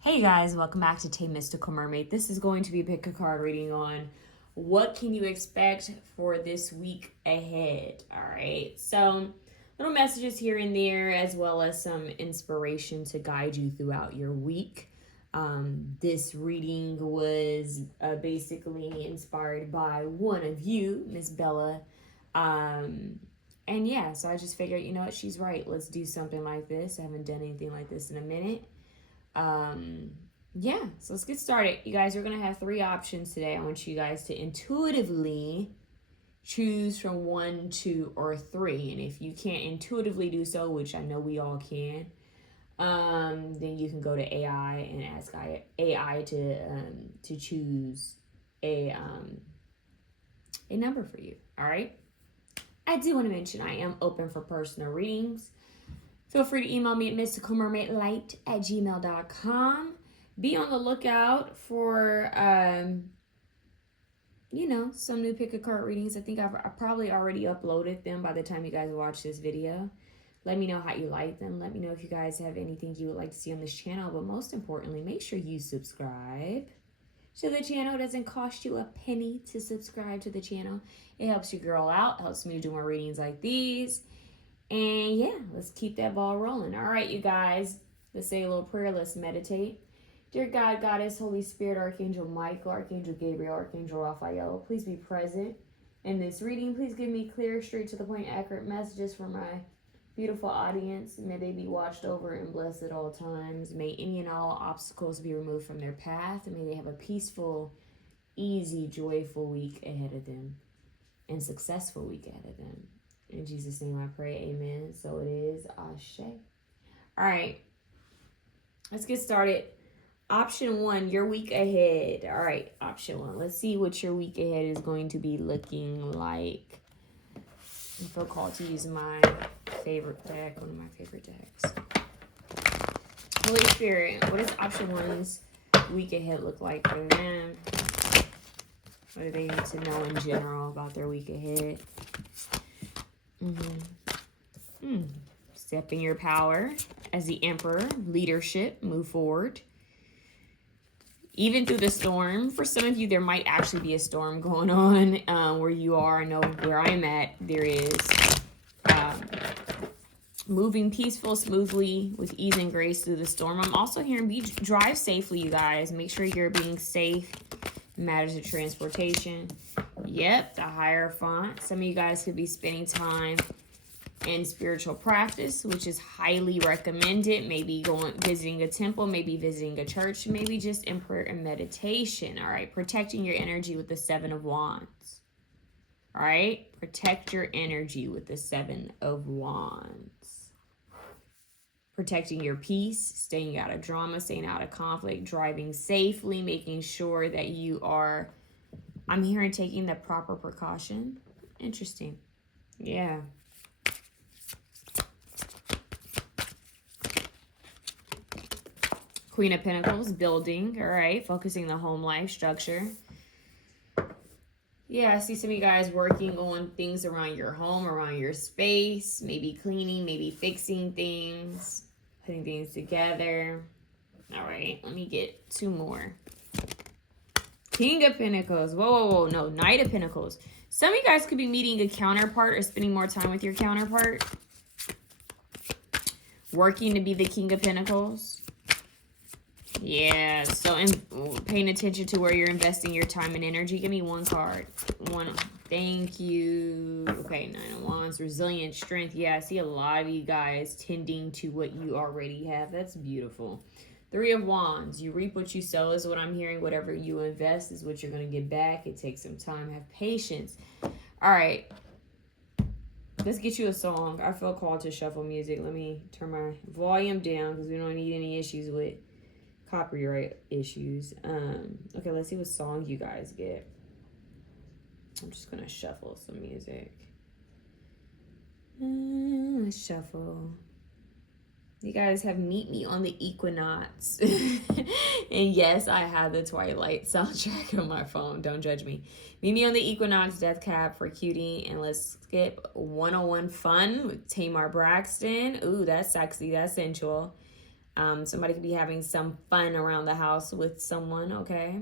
Hey guys, welcome back to 𝘮𝘪𝘱 Mermaid. This is going to be a pick a card reading on what can you expect for this week ahead. All right, so little messages here and there, as well as some inspiration to guide you throughout your week. This reading was basically inspired by one of you, Miss Bella. And yeah, so I just figured, you know what, she's right. Let's do something like this. I haven't done anything like this in a minute. Yeah, so let's get started. You guys are going to have three options today. I want you guys to intuitively choose from 1, 2, or 3. And if you can't intuitively do so, which I know we all can, then you can go to AI and ask AI to choose a number for you. All right. I do want to mention I am open for personal readings. Feel free to email me at 𝑚ysticalmermaidlight@gmail.com. Be on the lookout for, some new pick a card readings. I think I probably already uploaded them by the time you guys watch this video. Let me know how you like them. Let me know if you guys have anything you would like to see on this channel. But most importantly, make sure you subscribe to the channel. It doesn't cost you a penny to subscribe to the channel. It helps your girl out. Helps me to do more readings like these. And yeah, let's keep that ball rolling. All right, you guys, let's say a little prayer. Let's meditate. Dear God, Goddess, Holy Spirit, Archangel Michael, Archangel Gabriel, Archangel Raphael, please be present in this reading. Please give me clear, straight to the point, accurate messages for my beautiful audience. May they be watched over and blessed at all times. May any and all obstacles be removed from their path. And may they have a peaceful, easy, joyful week ahead of them and successful week ahead of them. In Jesus' name I pray, amen. So it is, Ashe. All right, let's get started. Option 1, your week ahead. All right, option 1. Let's see what your week ahead is going to be looking like. I feel called to use my favorite deck, one of my favorite decks. Holy Spirit, what does option 1's week ahead look like for them? What do they need to know in general about their week ahead? Step in your power as the Emperor. Leadership. Move forward. Even through the storm. For some of you, there might actually be a storm going on where you are. I know where I'm at, there is. Moving peaceful, smoothly, with ease and grace through the storm. I'm also hearing drive safely, you guys. Make sure you're being safe. Matters of transportation. Yep, the Hierophant. Some of you guys could be spending time in spiritual practice, which is highly recommended. Maybe visiting a temple, maybe visiting a church, maybe just in prayer and meditation. All right, protecting your energy with the 7 of Wands. All right, protect your energy with the 7 of Wands. Protecting your peace, staying out of drama, staying out of conflict, driving safely, making sure that you are, I'm hearing, taking the proper precaution. Interesting. Yeah. Queen of Pentacles, building. All right, focusing the home life structure. Yeah, I see some of you guys working on things around your home, around your space. Maybe cleaning, maybe fixing things, putting things together. All right, let me get 2 more. King of Pentacles. Whoa. No, Knight of Pentacles. Some of you guys could be meeting a counterpart or spending more time with your counterpart. Working to be the King of Pentacles. Yeah, so paying attention to where you're investing your time and energy. Give me 1 card. 1. Thank you. Okay, 9 of Wands. Resilience, strength. Yeah, I see a lot of you guys tending to what you already have. That's beautiful. 3 of Wands. You reap what you sow is what I'm hearing. Whatever you invest is what you're going to get back. It takes some time. Have patience. All right. Let's get you a song. I feel called to shuffle music. Let me turn my volume down because we don't need any issues with copyright issues. Okay, let's see what song you guys get. I'm just going to shuffle some music. Let's shuffle. You guys have Meet Me on the Equinox. And yes, I have the Twilight soundtrack on my phone. Don't judge me. Meet Me on the Equinox, Death Cab for Cutie. And let's skip 101 Fun with Tamar Braxton. Ooh, that's sexy. That's sensual. Somebody could be having some fun around the house with someone, okay?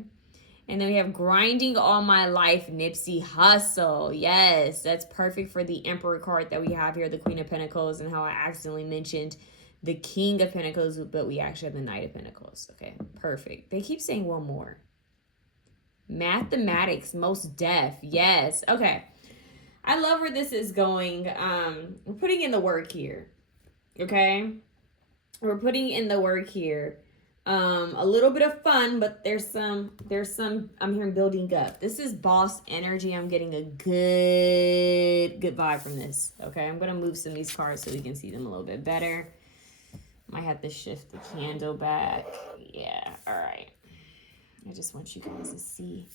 And then we have grinding all my life, Nipsey Hussle. Yes, that's perfect for the Emperor card that we have here, the Queen of Pentacles, and how I accidentally mentioned the King of Pentacles, but we actually have the Knight of Pentacles. Okay, perfect. They keep saying one more. Mathematics, most deaf. Yes. Okay. I love where this is going. We're putting in the work here. Okay? We're putting in the work here. A little bit of fun, but there's some I'm hearing building up. This is boss energy. I'm getting a good vibe from this. Okay, I'm gonna move some of these cards so we can see them a little bit better. Might have to shift the candle back. Yeah, all right. I just want you guys to see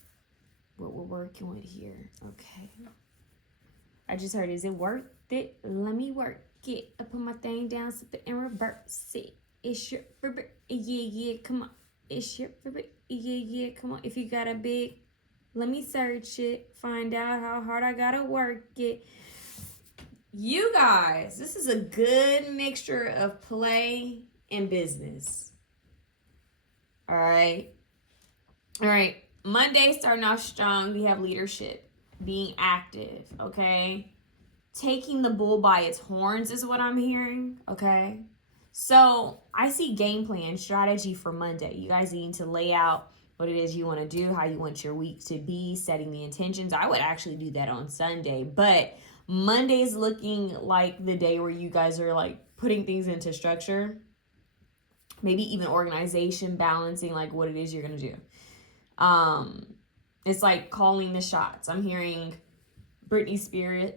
what we're working with here. Okay. I just heard, is it worth it? Let me work it. I put my thing down, slip it, and reverse it. It's your favorite, yeah, come on. It's your favorite, yeah, come on. If you got a big, let me search it. Find out how hard I gotta work it. You guys, this is a good mixture of play and business. All right. All right. Monday starting off strong. We have leadership, being active, okay? Taking the bull by its horns is what I'm hearing, okay? So I see game plan, strategy for Monday. You guys need to lay out what it is you want to do, how you want your week to be, setting the intentions. I would actually do that on Sunday, but Monday is looking like the day where you guys are like putting things into structure, maybe even organization, balancing like what it is you're going to do. It's like calling the shots. I'm hearing Britney Spears.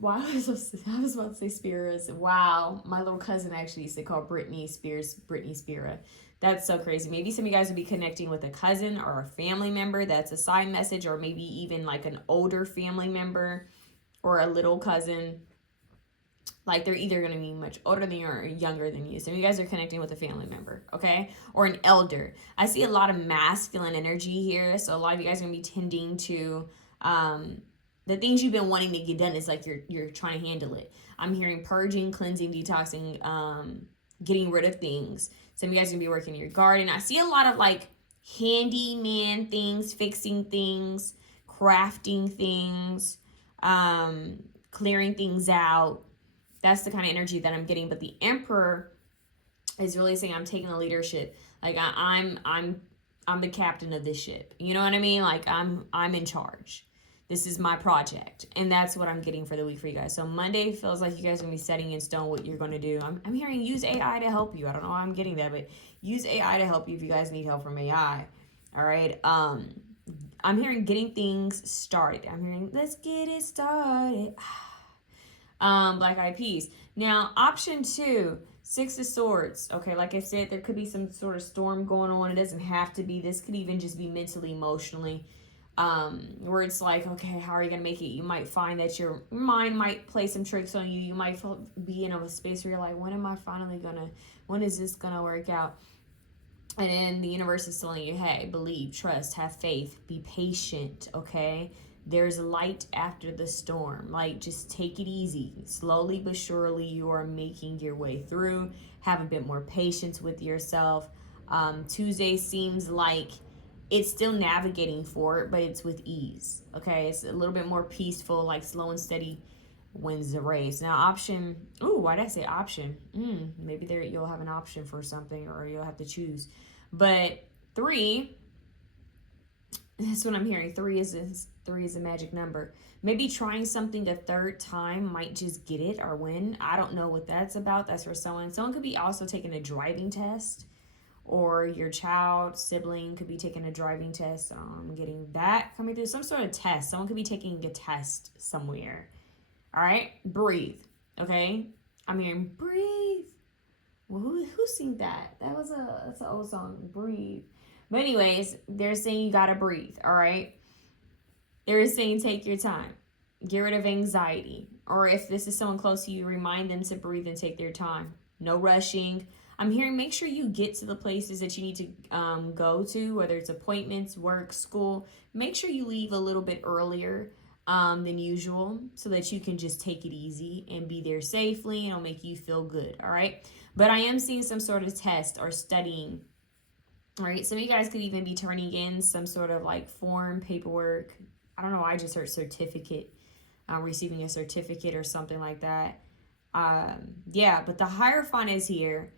Wow, I was about to say Spears. Wow, my little cousin actually used to call Britney Spears Britney Spears. That's so crazy. Maybe some of you guys will be connecting with a cousin or a family member. That's a side message, or maybe even like an older family member or a little cousin. Like they're either going to be much older than you or younger than you. Some of you guys are connecting with a family member, okay? Or an elder. I see a lot of masculine energy here. So a lot of you guys are going to be tending to the things you've been wanting to get done. Is like you're trying to handle it. I'm hearing purging, cleansing, detoxing, getting rid of things. Some of you guys are going to be working in your garden. I see a lot of like handyman things, fixing things, crafting things, clearing things out. That's the kind of energy that I'm getting. But the Emperor is really saying, I'm taking the leadership. Like I'm the captain of this ship. You know what I mean? Like I'm in charge. This is my project. And that's what I'm getting for the week for you guys. So Monday feels like you guys are going to be setting in stone what you're going to do. I'm hearing use AI to help you. I don't know how I'm getting that, but use AI to help you if you guys need help from AI. All right. I'm hearing getting things started. I'm hearing let's get it started. Black Eyed Peas. Now, option 2, 6 of Swords. Okay, like I said, there could be some sort of storm going on. It doesn't have to be. This could even just be mentally, emotionally, where it's like, okay, how are you going to make it? You might find that your mind might play some tricks on you. You might be in a space where you're like, when is this going to work out? And then the universe is telling you, hey, believe, trust, have faith, be patient, okay? There's light after the storm. Like, just take it easy. Slowly but surely, you are making your way through. Have a bit more patience with yourself. Tuesday seems like it's still navigating for it, but it's with ease. Okay, it's a little bit more peaceful, like slow and steady wins the race. Now, option, why did I say option? Maybe there you'll have an option for something, or you'll have to choose. But 3, that's what I'm hearing. 3 is a magic number. Maybe trying something a third time might just get it or win. I don't know what that's about. That's for someone. Someone could be also taking a driving test, or your child, sibling could be taking a driving test. I'm getting that coming through. Some sort of test. Someone could be taking a test somewhere. All right? Breathe. Okay? I'm hearing breathe. Well, who sing that? That's an old song. Breathe. But anyways, they're saying you gotta breathe, all right? They're saying take your time. Get rid of anxiety. Or if this is someone close to you, remind them to breathe and take their time. No rushing. I'm hearing make sure you get to the places that you need to go to, whether it's appointments, work, school. Make sure you leave a little bit earlier. than usual, so that you can just take it easy and be there safely, and it'll make you feel good. All right. But I am seeing some sort of test or studying. All right. Some of you guys could even be turning in some sort of like form, paperwork. I don't know. I just heard certificate, receiving a certificate or something like that. Yeah, but the Hierophant is here.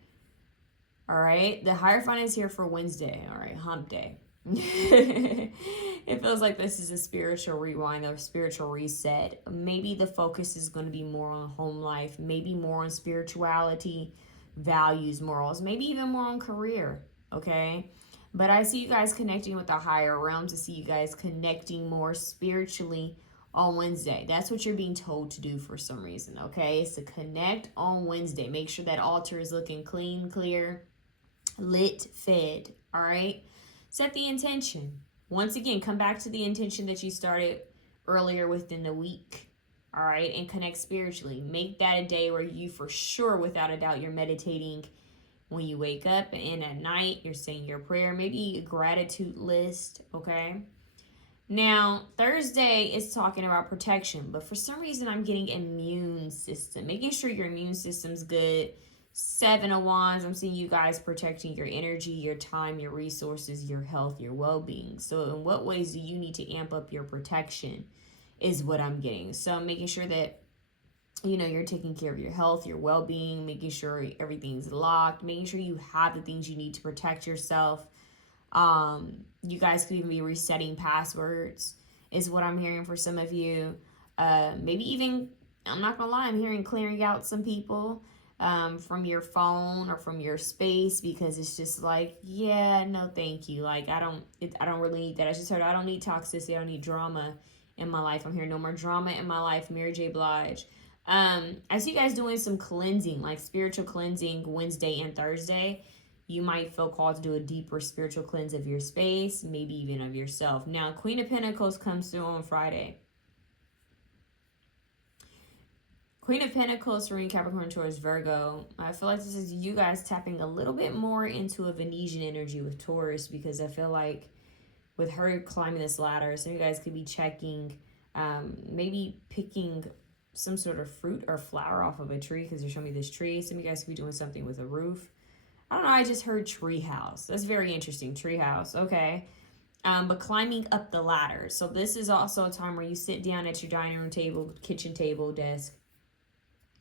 All right. The Hierophant is here for Wednesday. All right. Hump day. It feels like this is a spiritual rewind or spiritual reset. Maybe the focus is going to be more on home life, maybe more on spirituality, values, morals, maybe even more on career. Okay. But I see you guys connecting with the higher realms. I see you guys connecting more spiritually on Wednesday. That's what you're being told to do for some reason. Okay. It's to connect on Wednesday. Make sure that altar is looking clean, clear, lit, fed. All right. Set the intention. Once again, come back to the intention that you started earlier within the week. All right. And connect spiritually. Make that a day where you, for sure, without a doubt, you're meditating when you wake up, and at night you're saying your prayer, maybe a gratitude list. Okay. Now, Thursday is talking about protection, but for some reason I'm getting immune system. Making sure your immune system's good. 7 of Wands, I'm seeing you guys protecting your energy, your time, your resources, your health, your well-being. So in what ways do you need to amp up your protection is what I'm getting. So I'm making sure that, you know, you're taking care of your health, your well-being, making sure everything's locked, making sure you have the things you need to protect yourself. You guys could even be resetting passwords is what I'm hearing for some of you. Maybe even, I'm not gonna lie, I'm hearing clearing out some people from your phone or from your space, because it's just like, yeah, no thank you. Like I don't really need that. I just heard I don't need toxicity, I don't need drama in my life. I'm hearing no more drama in my life. Mary J. Blige. I see you guys doing some cleansing, like spiritual cleansing Wednesday and Thursday. You might feel called to do a deeper spiritual cleanse of your space, maybe even of yourself. Now, Queen of Pentacles comes through on Friday. Queen of Pentacles, Serene, Capricorn, Taurus, Virgo. I feel like this is you guys tapping a little bit more into a Venetian energy with Taurus, because I feel like with her climbing this ladder, some of you guys could be checking, maybe picking some sort of fruit or flower off of a tree, because they're showing me this tree. Some of you guys could be doing something with a roof. I don't know, I just heard tree house. That's very interesting, tree house, okay. But climbing up the ladder. So this is also a time where you sit down at your dining room table, kitchen table, desk,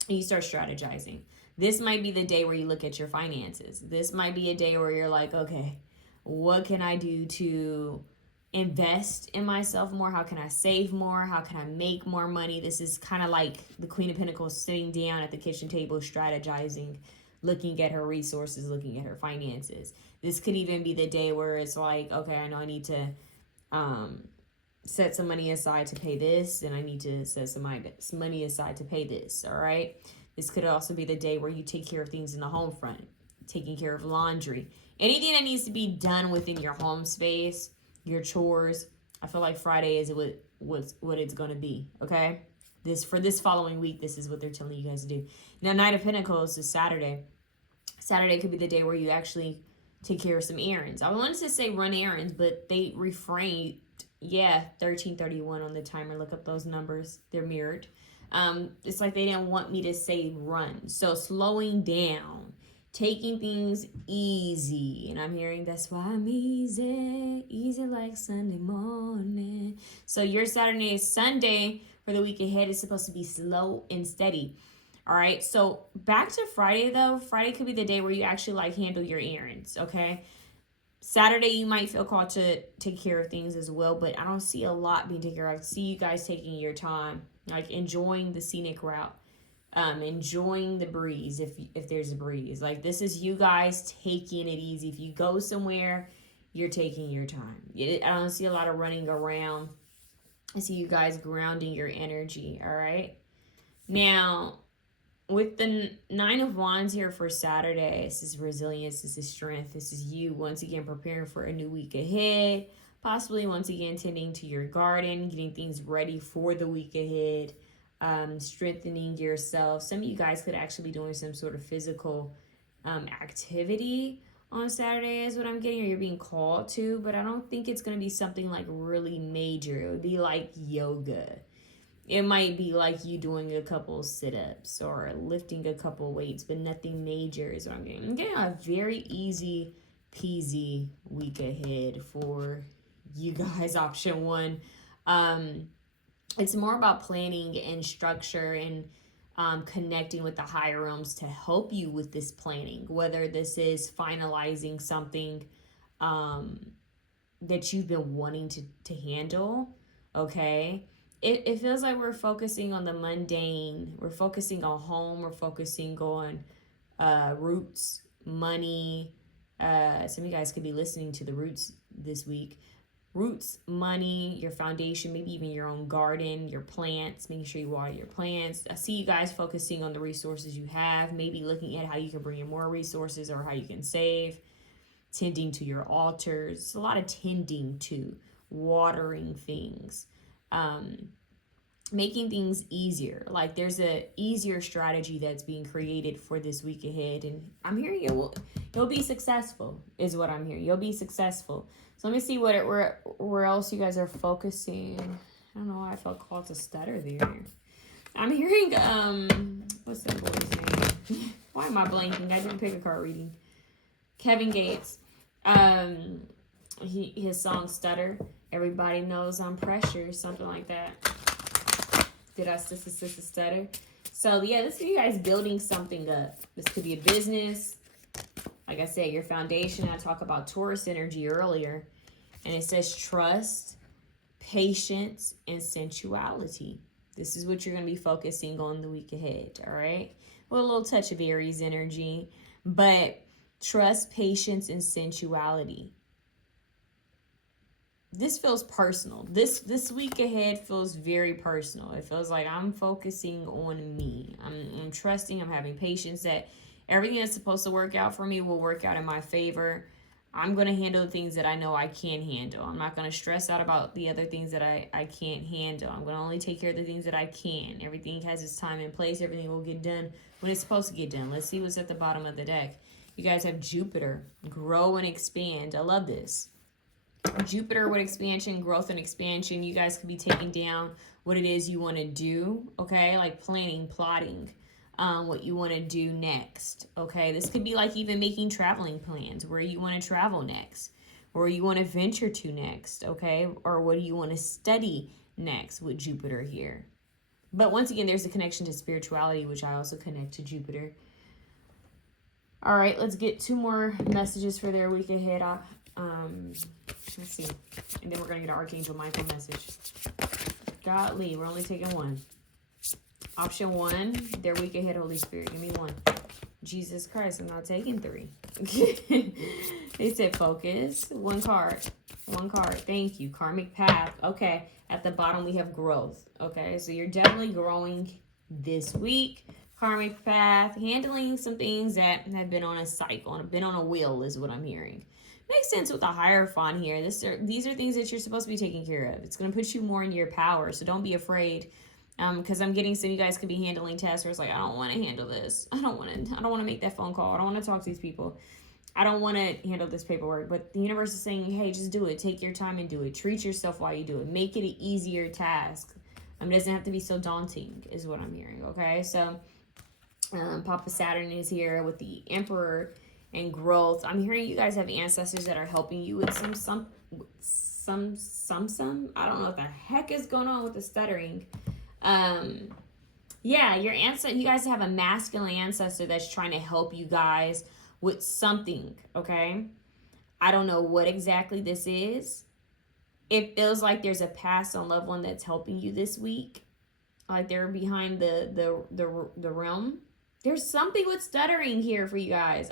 and you start strategizing. This might be the day where you look at your finances. This might be a day where you're like, okay, what can I do to invest in myself more? How can I save more? How can I make more money? This is kind of like the Queen of Pentacles sitting down at the kitchen table, strategizing, looking at her resources, looking at her finances. This could even be the day where it's like, okay, I know I need to set some money aside to pay this, and I need to set some money aside to pay this, all right? This could also be the day where you take care of things in the home front, taking care of laundry. Anything that needs to be done within your home space, your chores. I feel like Friday is what it's going to be, okay? For this following week, this is what they're telling you guys to do. Now, Knight of Pentacles is Saturday. Saturday could be the day where you actually take care of some errands. I wanted to say run errands, but they refrained. Yeah, 1331 on the timer. Look up those numbers. They're mirrored. It's like they didn't want me to say run. So slowing down, taking things easy. And I'm hearing that's why I'm easy. Easy like Sunday morning. So your Saturday, Sunday for the week ahead is supposed to be slow and steady. All right. So back to Friday, though. Friday could be the day where you actually like handle your errands. Okay. Saturday, you might feel called to take care of things as well, but I don't see a lot being taken care of. I see you guys taking your time, like enjoying the scenic route, enjoying the breeze if there's a breeze. Like this is you guys taking it easy. If you go somewhere, you're taking your time. I don't see a lot of running around. I see you guys grounding your energy, all right? Now, with the 9 of Wands here for Saturday, this is resilience, this is strength, this is you once again preparing for a new week ahead, possibly once again tending to your garden, getting things ready for the week ahead, strengthening yourself. Some of you guys could actually be doing some sort of physical activity on Saturday is what I'm getting, or you're being called to, but I don't think it's going to be something like really major. It would be like yoga. It might be like you doing a couple sit-ups or lifting a couple weights, but nothing major is what I'm getting. I'm getting a very easy peasy week ahead for you guys. Option one. It's more about planning and structure and connecting with the higher realms to help you with this planning, whether this is finalizing something that you've been wanting to handle. Okay, it feels like we're focusing on the mundane. We're focusing on home. We're focusing on roots, money. Some of you guys could be listening to the roots this week. Roots, money, your foundation, maybe even your own garden, your plants, making sure you water your plants. I see you guys focusing on the resources you have, maybe looking at how you can bring in more resources or how you can save, tending to your altars. It's a lot of tending to, watering things, making things easier. Like there's a easier strategy that's being created for this week ahead, and I'm hearing you'll be successful is what I'm hearing. You'll be successful. So let me see where else you guys are focusing. I don't know why I felt called to stutter there. I'm hearing what's that boy's name? Why am I blanking? I didn't pick a card reading. Kevin Gates. His song Stutter. Everybody knows I'm pressure, something like that. Did I stutter? So yeah, this is you guys building something up. This could be a business. Like I said, your foundation. I talked about Taurus energy earlier. And it says trust, patience, and sensuality. This is what you're going to be focusing on the week ahead, all right? With a little touch of Aries energy. But trust, patience, and sensuality. This feels personal. This week ahead feels very personal. It feels like I'm focusing on me. I'm trusting. I'm having patience that everything that's supposed to work out for me will work out in my favor. I'm going to handle the things that I know I can handle. I'm not going to stress out about the other things that I can't handle. I'm going to only take care of the things that I can. Everything has its time and place. Everything will get done when it's supposed to get done. Let's see what's at the bottom of the deck. You guys have Jupiter, grow and expand. I love this. Jupiter with expansion, growth and expansion. You guys could be taking down what it is you want to do, okay? Like planning, plotting. What you want to do next, okay? This could be like even making traveling plans, where you want to travel next, where you want to venture to next, okay? Or what do you want to study next with Jupiter here? But once again, there's a connection to spirituality, which I also connect to Jupiter. All right, let's get 2 more messages for their week ahead. Let's see. And then we're going to get an Archangel Michael message. Godly, we're only taking 1. Option 1, their week ahead, Holy Spirit. Give me 1. Jesus Christ, I'm not taking 3. They said focus. 1 card. 1 card. Thank you. Karmic path. Okay. At the bottom, we have growth. Okay. So you're definitely growing this week. Karmic path. Handling some things that have been on a cycle, been on a wheel is what I'm hearing. Makes sense with the Hierophant here. These are things that you're supposed to be taking care of. It's going to put you more in your power. So don't be afraid. Because I'm getting some of you guys could be handling tasks where it's like, I don't want to handle this. I don't want to make that phone call. I don't want to talk to these people. I don't want to handle this paperwork. But the universe is saying, hey, just do it. Take your time and do it. Treat yourself while you do it. Make it an easier task. It doesn't have to be so daunting is what I'm hearing. Okay. So Papa Saturn is here with the Emperor and growth. I'm hearing you guys have ancestors that are helping you with some. I don't know what the heck is going on with the stuttering. Yeah, you guys have a masculine ancestor that's trying to help you guys with something, okay? I don't know what exactly this is. It feels like there's a past on loved one that's helping you this week. Like they're behind the realm. There's something with stuttering here for you guys.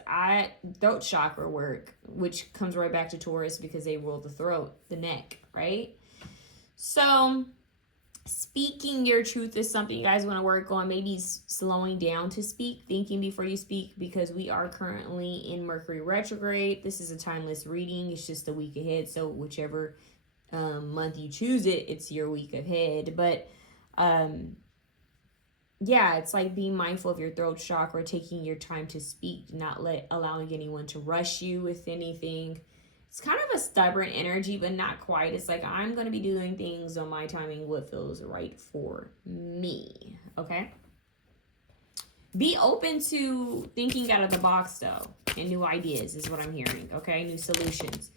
Throat chakra work, which comes right back to Taurus because they rule the throat, the neck, right? So speaking your truth is something you guys want to work on. Maybe slowing down to speak, thinking before you speak, because we are currently in Mercury retrograde. This is a timeless reading. It's just a week ahead. So whichever month you choose it, it's your week ahead. But yeah, it's like being mindful of your throat chakra, taking your time to speak, not allowing anyone to rush you with anything. It's kind of a stubborn energy, but not quite. It's like, I'm going to be doing things on my timing, what feels right for me. Okay? Be open to thinking out of the box, though, and new ideas is what I'm hearing. Okay? New solutions.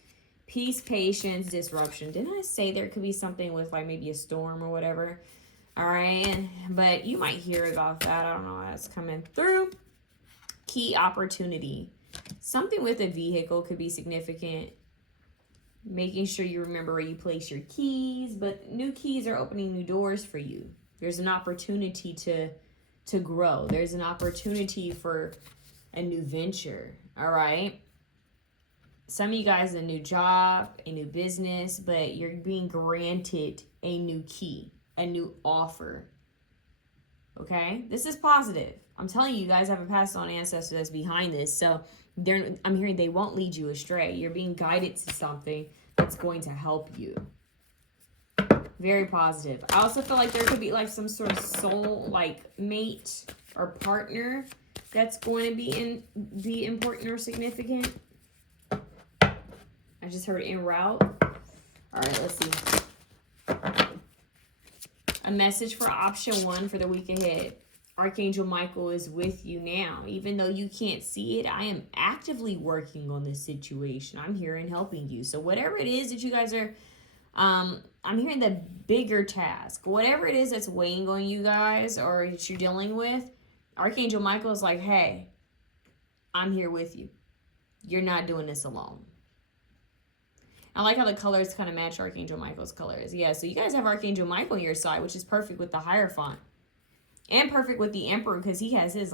Peace, patience, disruption. Didn't I say there could be something with like maybe a storm or whatever? All right? But you might hear about that. I don't know how that's coming through. Key opportunity. Something with a vehicle could be significant. Making sure you remember where you place your keys, but new keys are opening new doors for you. There's an opportunity to grow. There's an opportunity for a new venture, all right? Some of you guys, a new job, a new business, but you're being granted a new key, a new offer, okay? This is positive. I'm telling you, you guys have a passed on ancestor that's behind this, so I'm hearing they won't lead you astray. You're being guided to something that's going to help you. Very positive. I also feel like there could be like some sort of soul like mate or partner that's going to be important or significant. I just heard en route. All right, let's see. A message for option 1 for the week ahead. Archangel Michael is with you now. Even though you can't see it, I am actively working on this situation. I'm here and helping you. So whatever it is that you guys are, I'm hearing the bigger task. Whatever it is that's weighing on you guys or that you're dealing with, Archangel Michael is like, hey, I'm here with you. You're not doing this alone. I like how the colors kind of match Archangel Michael's colors. Yeah, so you guys have Archangel Michael on your side, which is perfect with the Hierophant. And perfect with the Emperor, because he has his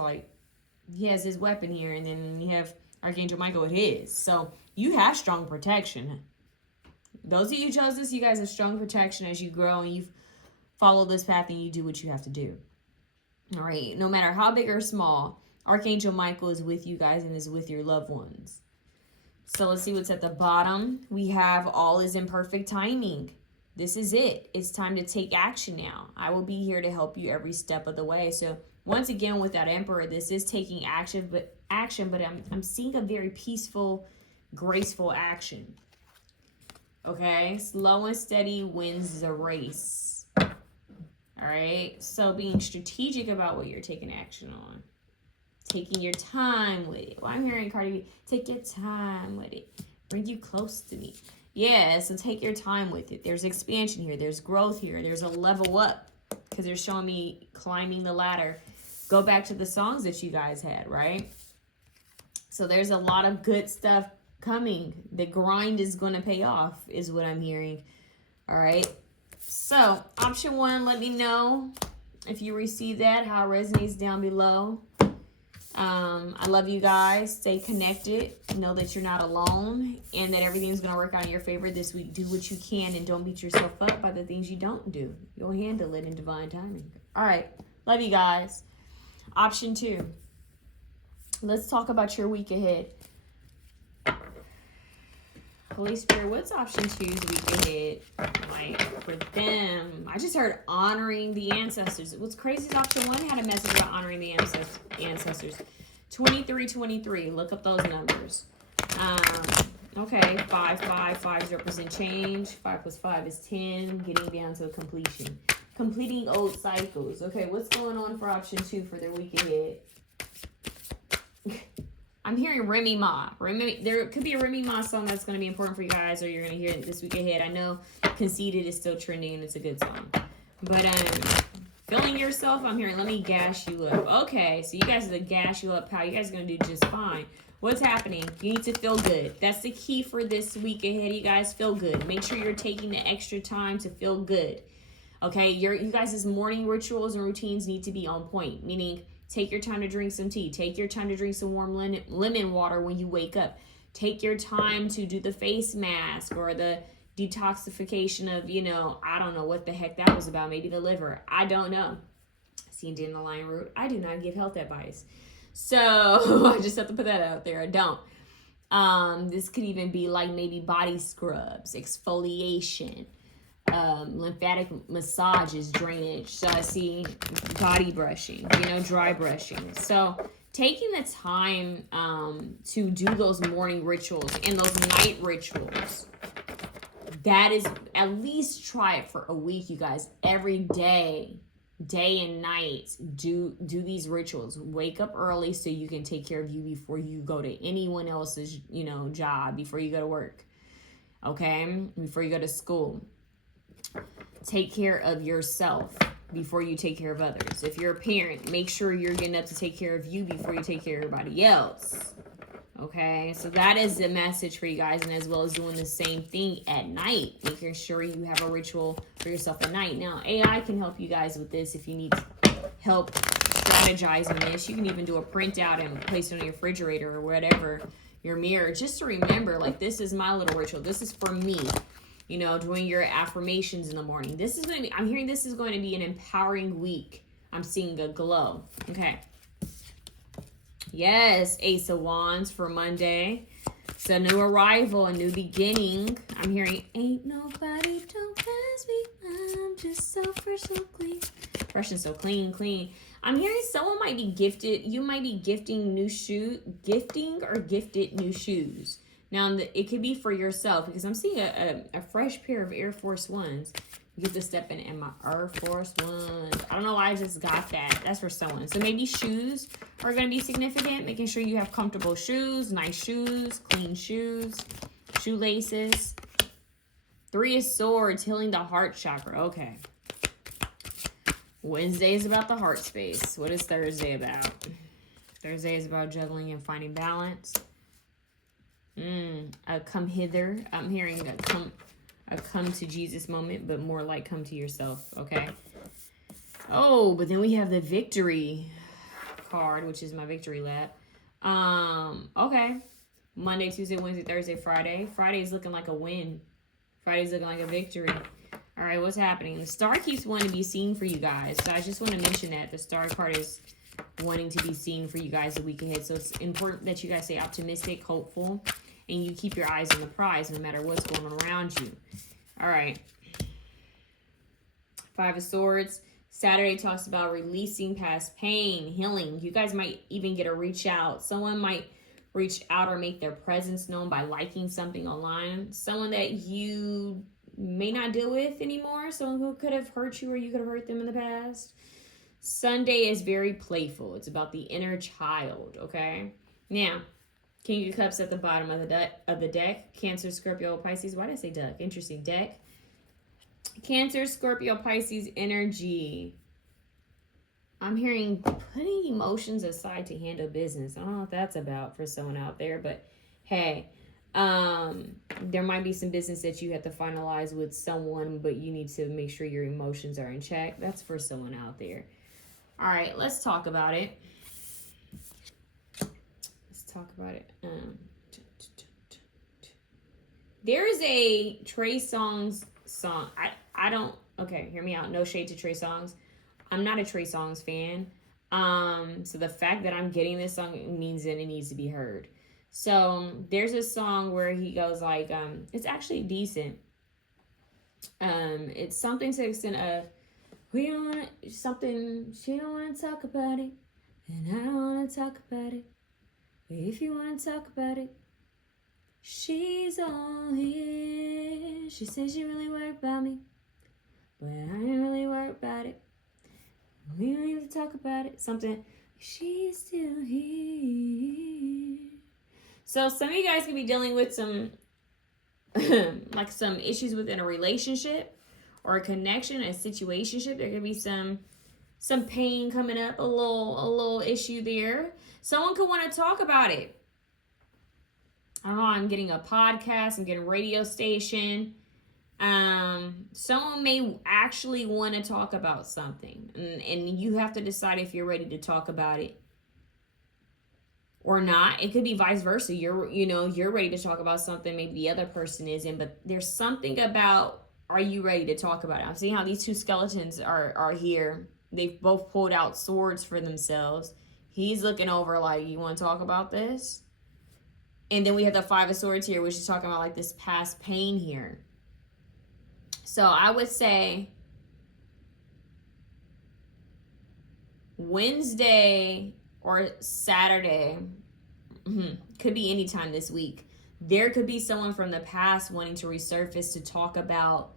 weapon here, and then you have Archangel Michael with his. So you have strong protection. Those of you who chose this, you guys have strong protection as you grow and you follow this path and you do what you have to do. All right. No matter how big or small, Archangel Michael is with you guys and is with your loved ones. So let's see what's at the bottom. We have all is in perfect timing. This is it. It's time to take action now. I will be here to help you every step of the way. So once again, with that Emperor, this is taking action, but I'm seeing a very peaceful, graceful action. Okay, slow and steady wins the race. All right, so being strategic about what you're taking action on. Taking your time with it. Well, I'm hearing Cardi B, take your time with it. Bring you close to me. Yeah, so take your time with it. There's expansion here. There's growth here. There's a level up because they're showing me climbing the ladder. Go back to the songs that you guys had, right? So there's a lot of good stuff coming. The grind is going to pay off is what I'm hearing. All right. So option 1, let me know if you receive that, how it resonates down below. I love you guys. Stay connected. Know that you're not alone and that everything's going to work out in your favor this week. Do what you can and don't beat yourself up by the things you don't do. You'll handle it in divine timing. All right. Love you guys. Option 2. Let's talk about your week ahead. Holy Spirit, what's option 2's week ahead like for them? I just heard honoring the ancestors. What's crazy is option 1 had a message about honoring the ancestors. 2323. Look up those numbers. Okay, 5 represent change. 5 plus 5 is 10. Getting down to a completion. Completing old cycles. Okay, what's going on for option 2 for their week ahead? I'm hearing Remy Ma. There could be a Remy Ma song that's going to be important for you guys, or you're going to hear it this week ahead. I know Conceited is still trending and it's a good song. But feeling yourself, I'm hearing, let me gas you up. Okay, so you guys are the gas you up pal. You guys are going to do just fine. What's happening? You need to feel good. That's the key for this week ahead. You guys feel good. Make sure you're taking the extra time to feel good. Okay, you guys' morning rituals and routines need to be on point, meaning take your time to drink some tea. Take your time to drink some warm lemon water when you wake up. Take your time to do the face mask or the detoxification of, I don't know what the heck that was about. Maybe the liver. I don't know. Seeing dandelion root. I do not give health advice. So I just have to put that out there. I don't. This could even be like maybe body scrubs, exfoliation, lymphatic massages, drainage. So I see body brushing, dry brushing. So taking the time to do those morning rituals and those night rituals, that is, at least try it for a week, you guys. Every day and night, do these rituals. Wake up early so you can take care of you before you go to anyone else's, job, before you go to work, okay? Before you go to school. Take care of yourself before you take care of others. If you're a parent, make sure you're getting up to take care of you before you take care of everybody else. Okay, so that is the message for you guys, and as well as doing the same thing at night, making sure you have a ritual for yourself at night. Now, AI can help you guys with this if you need help strategizing this. You can even do a printout and place it on your refrigerator or whatever, your mirror, just to remember, like, this is my little ritual. This is for me. Doing your affirmations in the morning. This is going to be, I'm hearing this is going to be an empowering week. I'm seeing a glow. Okay. Yes, Ace of Wands for Monday. It's a new arrival, a new beginning. I'm hearing, ain't nobody don't pass me. I'm just so fresh, so clean. Fresh and so clean. I'm hearing someone might be gifted. You might be gifting new shoes, gifting or gifted new shoes. Now, it could be for yourself, because I'm seeing a fresh pair of Air Force Ones. You get to step in my Air Force Ones. I don't know why I just got that. That's for someone. So maybe shoes are going to be significant. Making sure you have comfortable shoes, nice shoes, clean shoes, shoelaces. 3 of Swords, healing the heart chakra. Okay. Wednesday is about the heart space. What is Thursday about? Thursday is about juggling and finding balance. Come hither. I'm hearing a come to Jesus moment, but more like come to yourself, okay? Oh, but then we have the victory card, which is my victory lap. Okay. Monday, Tuesday, Wednesday, Thursday, Friday. Friday is looking like a win. Friday's looking like a victory. All right, what's happening? The star keeps wanting to be seen for you guys. So I just want to mention that the star card is wanting to be seen for you guys the week ahead. So it's important that you guys stay optimistic, hopeful, and you keep your eyes on the prize no matter what's going on around you. All right. 5 of Swords. Saturday talks about releasing past pain, healing. You guys might even get a reach out. Someone might reach out or make their presence known by liking something online. Someone that you may not deal with anymore. Someone who could have hurt you or you could have hurt them in the past. Sunday is very playful. It's about the inner child, okay? Now, King of Cups at the bottom of the deck. Cancer, Scorpio, Pisces. Why did I say duck? Interesting deck. Cancer, Scorpio, Pisces energy. I'm hearing putting emotions aside to handle business. I don't know what that's about for someone out there, but hey, there might be some business that you have to finalize with someone, but you need to make sure your emotions are in check. That's for someone out there. All right, let's talk about it. Talk about it. There is a Trey Songz song. I don't, okay, hear me out. No shade to Trey Songz. I'm not a Trey Songz fan. So the fact that I'm getting this song means that it needs to be heard. So there's a song where he goes like, it's actually decent. It's something to the extent of, we don't want something, she don't want to talk about it, and I don't want to talk about it. If you want to talk about it, she's all here. She says she really worried about me, but I ain't really worried about it. We don't need to talk about it. Something, she's still here. So some of you guys can be dealing with some, like some issues within a relationship or a connection, a situationship. There could be some pain coming up, a little issue there. Someone could want to talk about it. I don't know, I'm getting a podcast, I'm getting a radio station. Someone may actually want to talk about something, and you have to decide if you're ready to talk about it or not. It could be vice versa. You're ready to talk about something, maybe the other person isn't, but there's something about, are you ready to talk about it? I'm seeing how these 2 skeletons are here. They've both pulled out swords for themselves. He's looking over like, you want to talk about this? And then we have the 5 of Swords here, which is talking about like this past pain here. So I would say Wednesday or Saturday. Could be anytime this week. There could be someone from the past wanting to resurface to talk about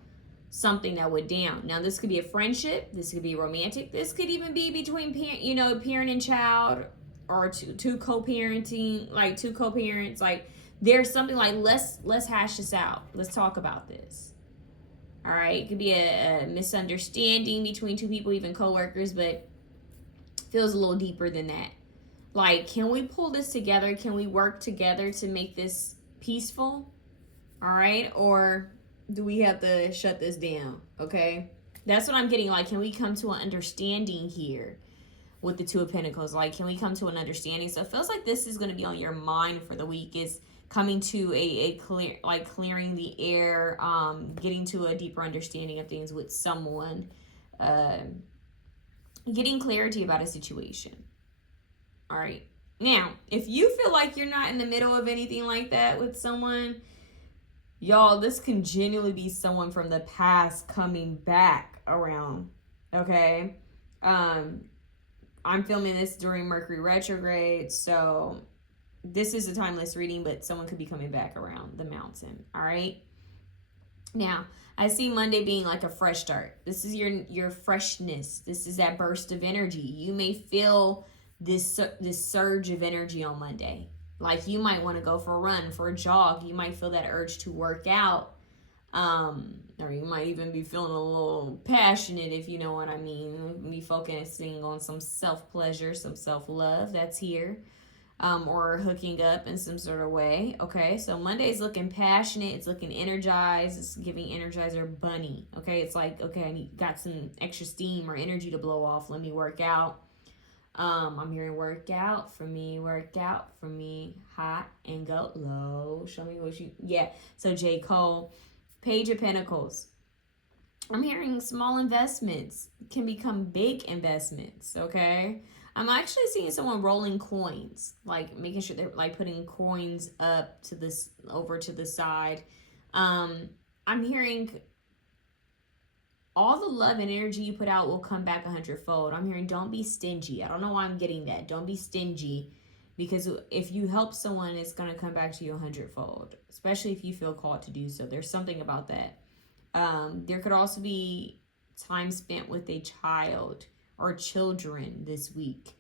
something that went down. Now, this could be a friendship. This could be romantic. This could even be between parent and child, or two co-parenting, like two co-parents. Like, there's something like, let's hash this out. Let's talk about this. All right, it could be a misunderstanding between two people, even co-workers, but feels a little deeper than that. Like, can we pull this together? Can we work together to make this peaceful? All right, or do we have to shut this down? Okay, that's what I'm getting. Like, can we come to an understanding here with the Two of Pentacles? Like, can we come to an understanding? So it feels like this is going to be on your mind for the week, is coming to a clear, like clearing the air, getting to a deeper understanding of things with someone, getting clarity about a situation. All right. Now, if you feel like you're not in the middle of anything like that with someone, y'all, this can genuinely be someone from the past coming back around. Okay. I'm filming this during Mercury retrograde, so this is a timeless reading, but someone could be coming back around the mountain. All right. Now, I see Monday being like a fresh start. This is your freshness. This is that burst of energy. You may feel this surge of energy on Monday. Like, you might want to go for a run, for a jog. You might feel that urge to work out. Or you might even be feeling a little passionate, if you know what I mean. Be focusing on some self-pleasure, some self-love that's here. Or hooking up in some sort of way. Okay, so Monday's looking passionate. It's looking energized. It's giving Energizer Bunny. Okay, it's like, okay, I got some extra steam or energy to blow off. Let me work out. I'm hearing work out for me, hot and go low. Show me what you, yeah. So J. Cole, Page of Pentacles. I'm hearing small investments can become big investments, okay? I'm actually seeing someone rolling coins, like making sure they're like putting coins up to this, over to the side. I'm hearing all the love and energy you put out will come back 100-fold. I'm hearing don't be stingy. I don't know why I'm getting that. Don't be stingy, because if you help someone, it's going to come back to you 100-fold, especially if you feel called to do so. There's something about that. There could also be time spent with a child or children this week.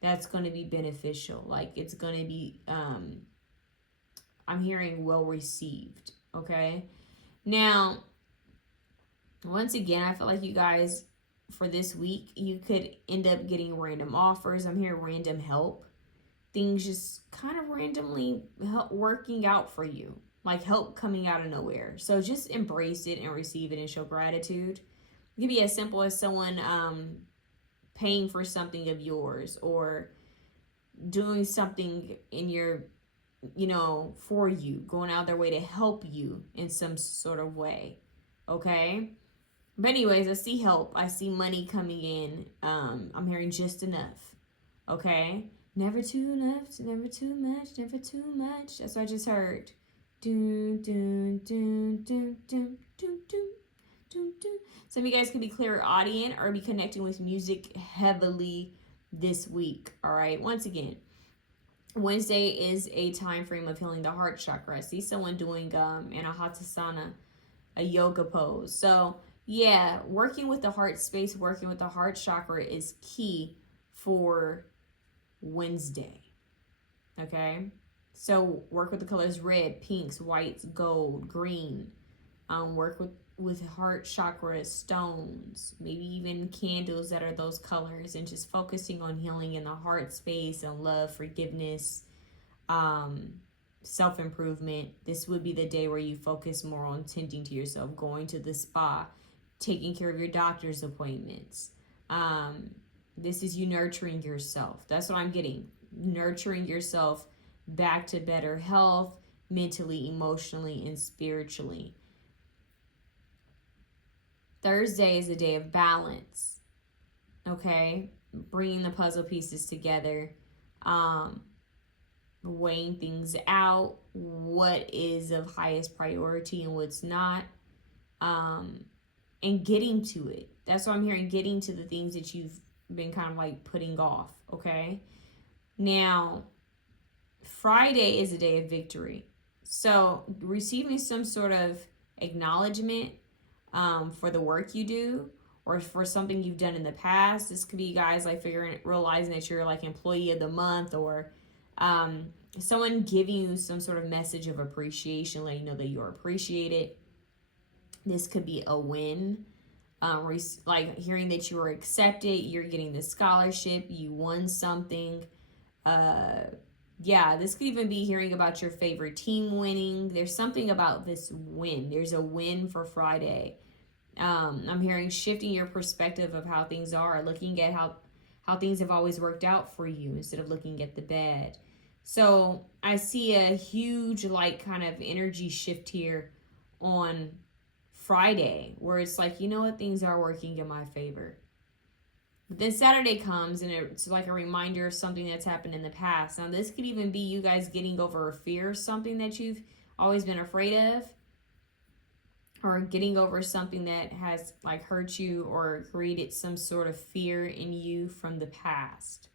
That's going to be beneficial. Like, it's going to be, I'm hearing well received. Okay. Now, once again, I feel like you guys, for this week, you could end up getting random offers. I'm hearing random help. Things just kind of randomly working out for you. Like help coming out of nowhere. So just embrace it and receive it and show gratitude. It could be as simple as someone paying for something of yours, or doing something in your, for you, going out their way to help you in some sort of way. Okay. But anyways, I see help. I see money coming in. I'm hearing just enough. Okay. Never too enough, never too much, never too much. That's what I just heard. Dun, dun, dun, dun, dun, dun, dun, dun, dun. Some of you guys could be clairaudient or be connecting with music heavily this week. All right. Once again, Wednesday is a time frame of healing the heart chakra. I see someone doing anahatasana, a yoga pose. So yeah, working with the heart space, working with the heart chakra is key for Wednesday. Okay. So work with the colors red, pinks, whites, gold, green. Work with heart chakra stones, maybe even candles that are those colors, and just focusing on healing in the heart space and love, forgiveness, self-improvement. This would be the day where you focus more on tending to yourself, going to the spa, taking care of your doctor's appointments. This is you nurturing yourself. That's what I'm getting. Nurturing yourself back to better health, mentally, emotionally, and spiritually. Thursday is a day of balance. Okay? Bringing the puzzle pieces together. Weighing things out. What is of highest priority and what's not. And getting to it. That's what I'm hearing. Getting to the things that you've been kind of like putting off. Okay? Now, Friday is a day of victory. So receiving some sort of acknowledgement for the work you do, or for something you've done in the past. This could be guys like realizing that you're like employee of the month, or someone giving you some sort of message of appreciation, letting you know that you're appreciated. This could be a win. Like hearing that you were accepted, you're getting the scholarship, you won something. Yeah, this could even be hearing about your favorite team winning. There's something about this win. There's a win for Friday. I'm hearing shifting your perspective of how things are, looking at how things have always worked out for you instead of looking at the bad. So I see a huge like kind of energy shift here on Friday, where it's like, you know what, things are working in my favor. But then Saturday comes and it's like a reminder of something that's happened in the past. Now this could even be you guys getting over a fear of something that you've always been afraid of, or getting over something that has like hurt you or created some sort of fear in you from the past.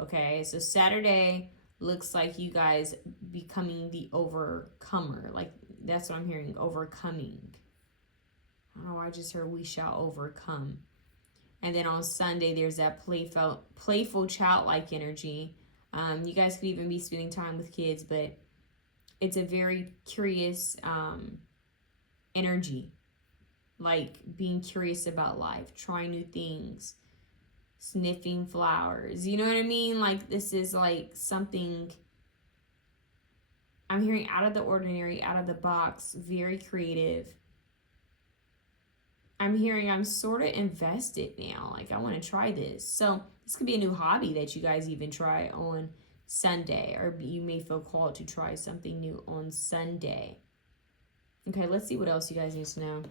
Okay, so Saturday looks like you guys becoming the overcomer. Like that's what I'm hearing, overcoming. I don't know why I just heard we shall overcome. And then on Sunday, there's that playful childlike energy. You guys could even be spending time with kids, but it's a very curious energy. Like being curious about life, trying new things, sniffing flowers. You know what I mean? Like this is like something I'm hearing out of the ordinary, out of the box, very creative. I'm hearing I'm sort of invested now. Like I want to try this. So this could be a new hobby that you guys even try on Sunday, or you may feel called to try something new on Sunday. Okay, let's see what else you guys need to know.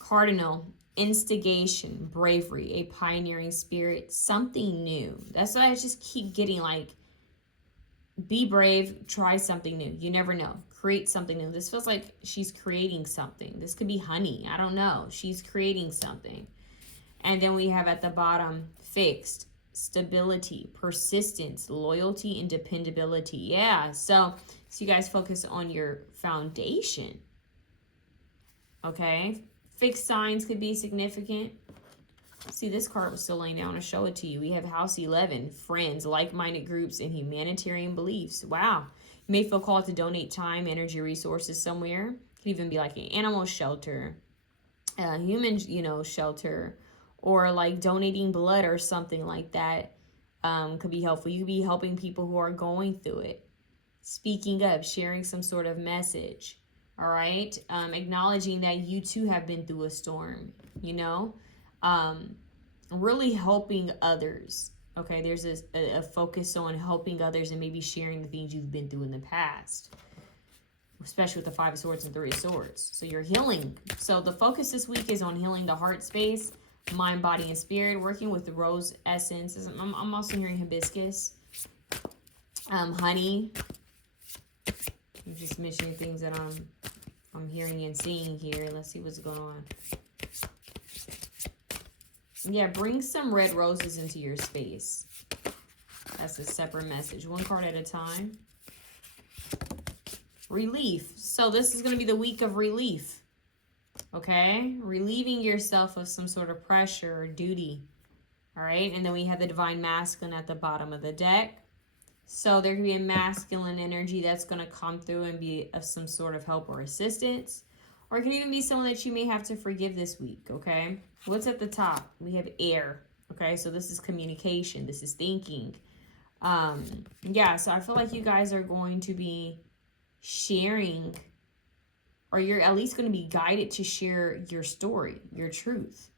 Cardinal, instigation, bravery, a pioneering spirit, something new. That's why I just keep getting like, be brave, try something new. You never know. Create something new. This feels like she's creating something. This could be honey. I don't know. She's creating something. And then we have at the bottom, fixed, stability, persistence, loyalty, and dependability. Yeah, so you guys focus on your foundation. Okay, fixed signs could be significant. See, this card was still laying down to show it to you. We have House 11, friends, like-minded groups, and humanitarian beliefs. Wow. You may feel called to donate time, energy, resources somewhere. It could even be like an animal shelter, a human, shelter, or like donating blood or something like that. Could be helpful. You could be helping people who are going through it. Speaking up, sharing some sort of message. All right. Acknowledging that you too have been through a storm, really helping others. Okay, there's a focus on helping others and maybe sharing the things you've been through in the past, especially with the 5 of Swords and 3 of Swords. So you're healing. So the focus this week is on healing the heart space, mind, body, and spirit, working with the rose essence. I'm also hearing hibiscus, honey. I'm just mentioning things that I'm hearing and seeing here. Let's see what's going on. Yeah, bring some red roses into your space. That's a separate message. One card at a time. Relief. So this is going to be the week of relief. Okay? Relieving yourself of some sort of pressure or duty. All right? And then we have the Divine Masculine at the bottom of the deck. So there could be a masculine energy that's going to come through and be of some sort of help or assistance. Or it can even be someone that you may have to forgive this week, okay? What's at the top? We have air, okay? So this is communication. This is thinking. Yeah, so I feel like you guys are going to be sharing, or you're at least going to be guided to share your story, your truth.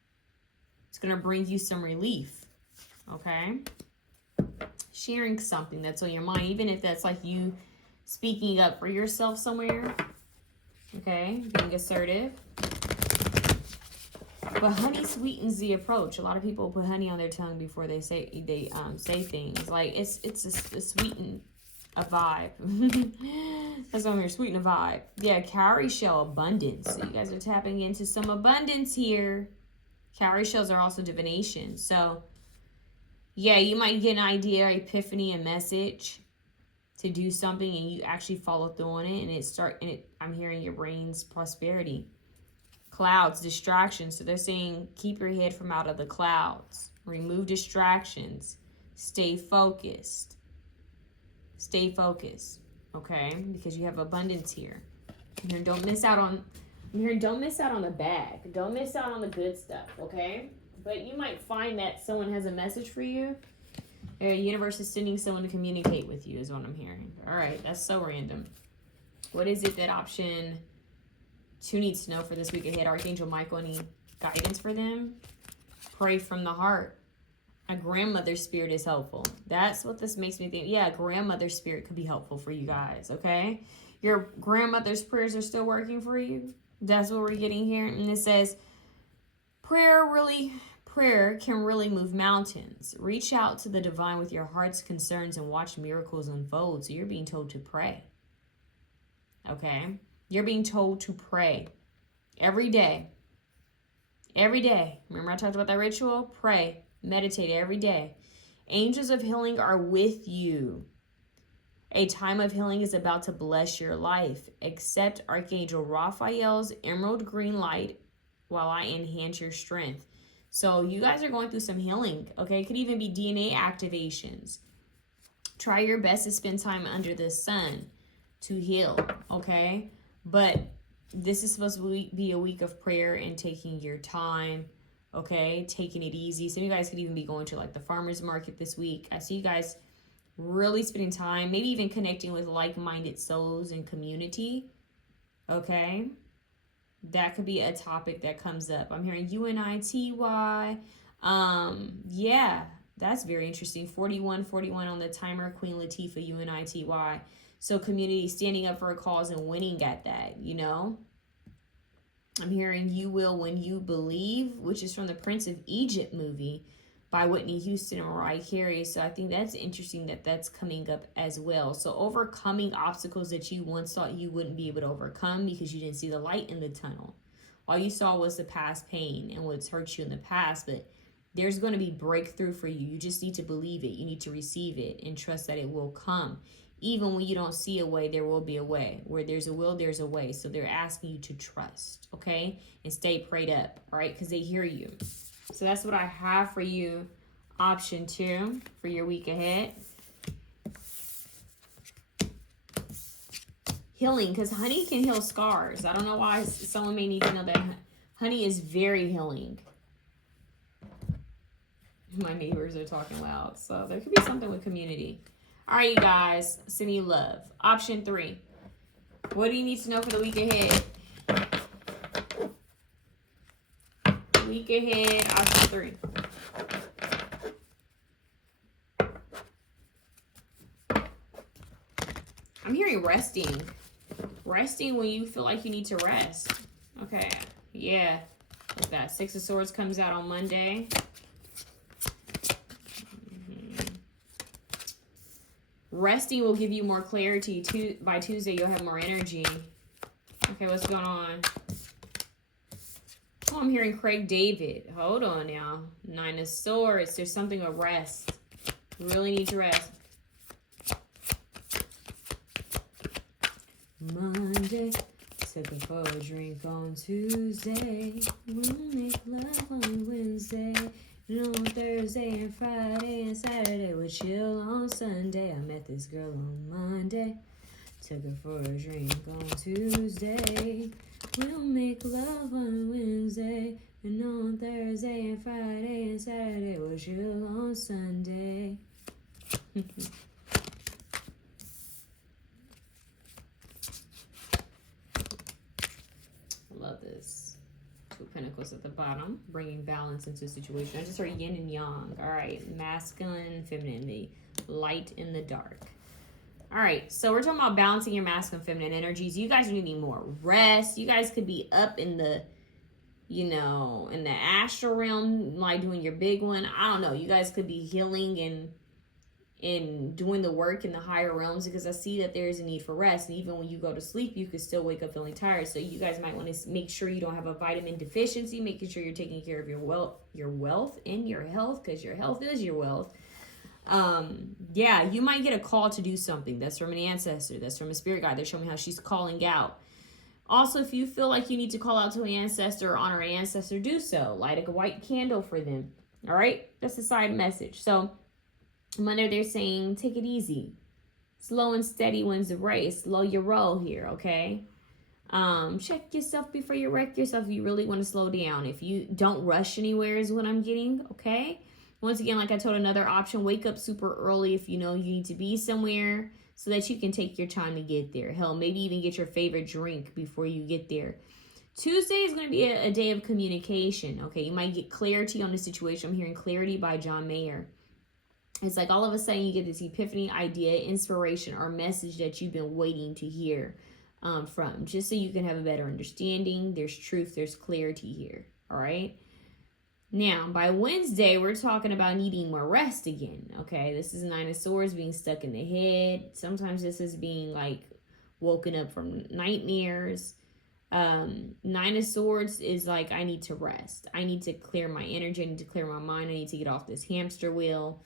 It's going to bring you some relief, okay? Sharing something that's on your mind, even if that's like you speaking up for yourself somewhere. Okay, being assertive. But honey sweetens the approach. A lot of people put honey on their tongue before they say things. Like it's sweeten a vibe. That's what I'm here, sweeten a vibe. Yeah, cowrie shell abundance. So you guys are tapping into some abundance here. Cowrie shells are also divination. So, yeah, you might get an idea, epiphany, a message to do something, and you actually follow through on it, and I'm hearing your brain's prosperity. Clouds, distractions. So they're saying keep your head from out of the clouds. Remove distractions. Stay focused. Stay focused, okay? Because you have abundance here. And don't miss out on, I'm hearing don't miss out on the bag. Don't miss out on the good stuff, okay? But you might find that someone has a message for you. The universe is sending someone to communicate with you is what I'm hearing. All right, that's so random. What is it that option 2 needs to know for this week ahead? Archangel Michael, any guidance for them? Pray from the heart. A grandmother spirit is helpful. That's what this makes me think. Yeah, grandmother spirit could be helpful for you guys, okay? Your grandmother's prayers are still working for you. That's what we're getting here. And it says, prayer can really move mountains. Reach out to the divine with your heart's concerns and watch miracles unfold. So you're being told to pray, okay? You're being told to pray every day. Every day. Remember I talked about that ritual? Pray. Meditate every day. Angels of healing are with you. A time of healing is about to bless your life. Accept Archangel Raphael's emerald green light while I enhance your strength. So you guys are going through some healing, okay? It could even be DNA activations. Try your best to spend time under the sun to heal, okay? But this is supposed to be a week of prayer and taking your time, okay? Taking it easy. Some of you guys could even be going to like the farmer's market this week. I see you guys really spending time, maybe even connecting with like-minded souls and community, okay? That could be a topic that comes up. I'm hearing 𝑢NITY. Yeah, that's very interesting. 41 on the timer. Queen Latifah, 𝑢NITY. So community standing up for a cause and winning at that, you know? I'm hearing you will when you believe, which is from the Prince of Egypt movie by Whitney Houston and Mariah Carey. So I think that's interesting that that's coming up as well. So overcoming obstacles that you once thought you wouldn't be able to overcome because you didn't see the light in the tunnel. All you saw was the past pain and what's hurt you in the past, but there's going to be breakthrough for you. You just need to believe it. You need to receive it and trust that it will come. Even when you don't see a way, there will be a way. Where there's a will, there's a way. So they're asking you to trust, okay? And stay prayed up, right? Because they hear you. So that's what I have for you. Option 2 for your week ahead. Healing, because honey can heal scars. I don't know why someone may need to know that honey is very healing. My neighbors are talking loud. So there could be something with community. All right, you guys. Sending you love. Option 3. What do you need to know for the week ahead? Week ahead, option 3. I'm hearing resting. Resting when you feel like you need to rest. Okay, yeah. Look at that. 6 of Swords comes out on Monday. Resting will give you more clarity. By Tuesday, you'll have more energy. Okay, what's going on? Oh, I'm hearing Craig David. Hold on now. 9 of Swords. There's something of rest. You really need to rest. Monday, took her for a drink on Tuesday. We'll make love on Wednesday. And on Thursday and Friday and Saturday, we'll chill on Sunday. I met this girl on Monday. Took her for a drink on Tuesday. We'll make love on Wednesday. And on Thursday and Friday and Saturday, we'll chill on Sunday. I love this. 2 of Pentacles at the bottom, bringing balance into a situation. I just heard yin and yang. All right, masculine, feminine, the light and the dark. All right, so we're talking about balancing your masculine, feminine energies. You guys are needing more rest. You guys could be up in the, you know, in the astral realm, like doing your big one. I don't know. You guys could be healing in doing the work in the higher realms, because I see that there is a need for rest. And even when you go to sleep, you could still wake up feeling tired. So you guys might want to make sure you don't have a vitamin deficiency, making sure you're taking care of your wealth and your health, because your health is your wealth. Yeah, you might get a call to do something. That's from an ancestor. That's from a spirit guide. They're showing me how she's calling out. Also, if you feel like you need to call out to an ancestor or honor an ancestor, do so. Light a white candle for them. All right? That's a side message. So, Monday, they're saying, take it easy. Slow and steady wins the race. Slow your roll here, okay? Check yourself before you wreck yourself if you really want to slow down. If you don't rush anywhere is what I'm getting, okay? Once again, like I told, another option, wake up super early if you know you need to be somewhere so that you can take your time to get there. Hell, maybe even get your favorite drink before you get there. Tuesday is going to be a day of communication, okay? You might get clarity on the situation. I'm hearing Clarity by John Mayer. It's like all of a sudden you get this epiphany, idea, inspiration, or message that you've been waiting to hear from, just so you can have a better understanding. There's truth, there's clarity here, all right? Now, by Wednesday, we're talking about needing more rest again, okay? This is Nine of Swords, being stuck in the head. Sometimes this is being like woken up from nightmares. Nine of Swords is like, I need to rest. I need to clear my energy. I need to clear my mind. I need to get off this hamster wheel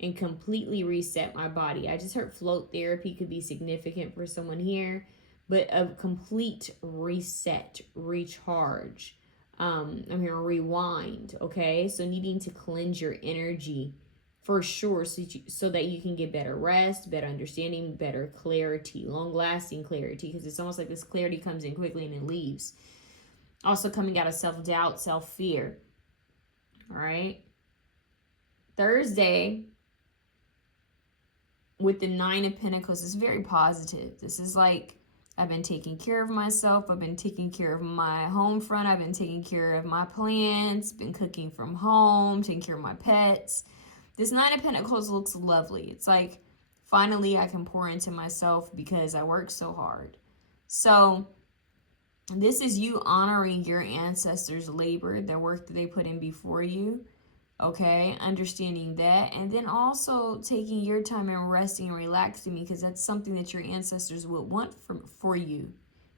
and completely reset my body. I just heard float therapy could be significant for someone here, but a complete reset, recharge. I'm hearing rewind, okay? So needing to cleanse your energy for sure, so that you can get better rest, better understanding, better clarity, long-lasting clarity, because it's almost like this clarity comes in quickly and it leaves. Also coming out of self-doubt, self-fear, all right? Thursday, with the Nine of Pentacles, is very positive. This is like, I've been taking care of myself. I've been taking care of my home front. I've been taking care of my plants, been cooking from home, taking care of my pets. This Nine of Pentacles looks lovely. It's like, finally I can pour into myself because I worked so hard. So this is you honoring your ancestors' labor, the work that they put in before you. Okay, understanding that, and then also taking your time and resting and relaxing, because that's something that your ancestors would want for you,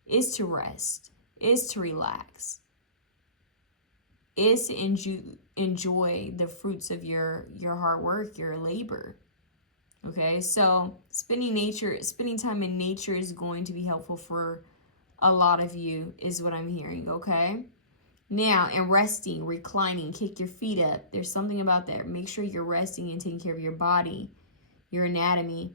is to rest, is to relax, is to enjoy the fruits of your hard work, your labor. Okay, so spending time in nature is going to be helpful for a lot of you, is what I'm hearing, okay? Now, and resting, reclining, kick your feet up. There's something about that. Make sure you're resting and taking care of your body, your anatomy.